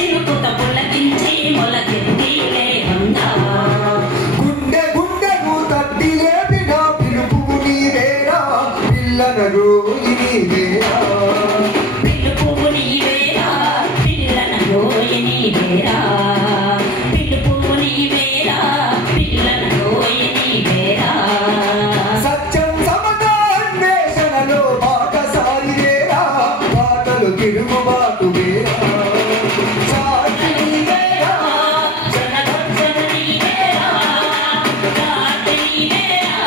చినుకుత పులకించి మొలకెత్తిలే వందా గుండె గుండెను తట్టి లేపిన పిలుపు నీవేరా పిల్లన రోయి నీవేరా పిలుపు నీవేరా పిల్లన రోయి నీవేరా పిలుపు నీవేరా పిల్లన రోయి నీవేరా సత్యం సమత అన్వేషణలో బాట సాగిరేరా బాటలు తిరుగుబాటు వేరా సాటి నీవేరా జనగర్జన నీవేరా కాటి నీవేరా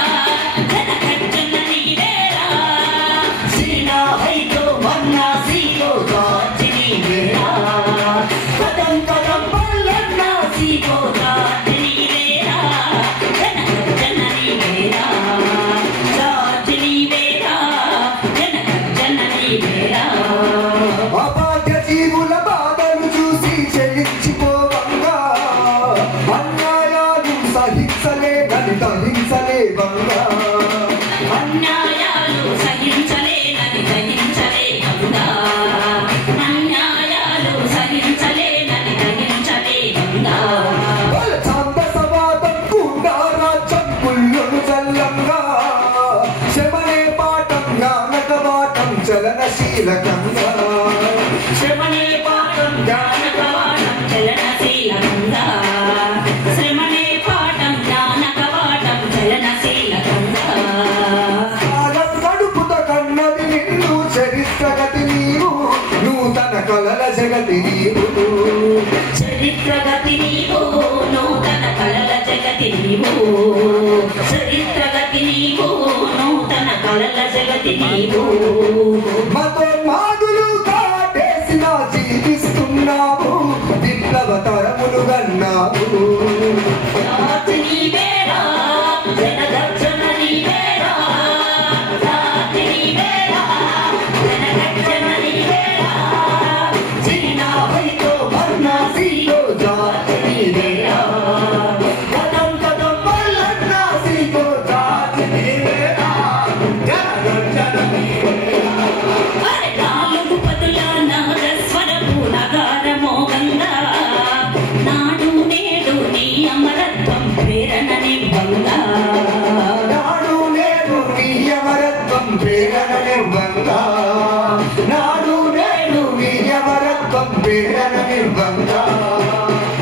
జనగర్జన నీవేరా सीना है तो मन्ना सीखो కాటి నీవేరా कदम कदम पर लड़ना సీకో కాటి నీవేరా జనగర్జన నీవేరా కాటి నీవేరా జనగర్జన నీవేరా అపాఠ్య జీవుల బాధలు చూసి చెల్లించిపోవంగా అన్యాయాలు సహించలేదని తహించలేవంగా అన్యాయాలు సహించలేనని దహించలేవంగా అన్యాయాలు సహించలేనని దహించలేవంగా ఛాందసవాదం కూడా రాజ్యం పుల్లును చల్లంగా శమనే పాఠం జ్ఞానక పాఠం చలనశీలకంగా శ్రమనే పాఠం జ్ఞానక పాఠం చలనశీలకంగా శ్రమనే పాఠం జ్ఞానక పాఠం చలనశీలకంగా కాలం గడుపుత కన్నది నిన్ను చరిత్రగతి నీవు నూతన కలల జగతి నీవు చరిత్రగతి నీవు నూతన కళల జగతి నీవు చరిత్రగతి నీవు నూతన కళల జగతి నీవు మతోన్మాదులు కాటేసిన జీవిస్తున్నావు విప్లవ తరములు గన్నావు రాజు నీవేరా జనగర్జన నీవేరా రాజు నీవేరా జనగర్జన నీవేరా జీనా హైతో మర్నా సీలో జాతి నీవేరా కదం కదం పల్లన్నా సీలో జాతి నీవేరా జనగర్జన నీవేరా అరే నాలుగు పదుల నాదస్వరపు నగారమోగంగా నాడు నేడు నీ అమరత్వం ప్రేరణనివ్వంగా నాడు నేడు నీ అమరత్వం ప్రేరణనివ్వంగా నాడు నేడు నీ అమరత్వం ప్రేరణనివ్వంగా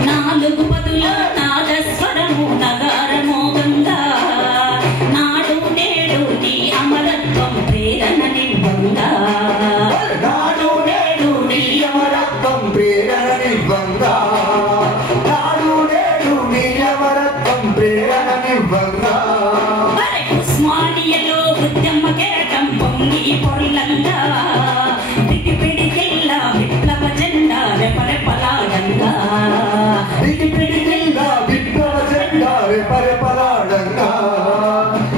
నాలుగు పదుల నాదస్వరము నగారమోగంగా నాడు నేడు నీ అమరత్వం ప్రేరణనివ్వంగా నాడు నేడు నీ అమరత్వం ప్రేరణనివ్వంగా నాడు నేడు నీ అమరత్వం ప్రేరణనివ్వంగా అరే ఉస్మానియలో ఉద్యమ కెరటం పొంగి పొర్లంగా పిడిపిడికెల్లా విప్లవ జెండా రెపరెపలాడంగా పిడికిల్లా విప్లవ జెండా రెపరెపలాడంగా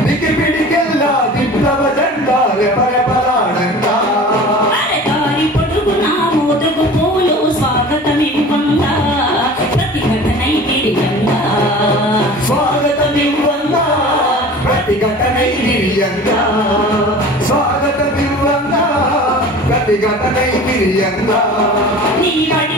పిడికిల్లా విప్లవ జెండా రెపరెపలాడంగా అరే దారి పొడుగునా మోదుగు పూలు స్వాగతమివ్వంగా ప్రతిఘటనై తిరిగంగా స్వాగతమివ్వంగా ప్రతిఘటనై విరియంగా స్వాగతమివ్వంగా ప్రతిఘటనై విరియంగా నీ వడి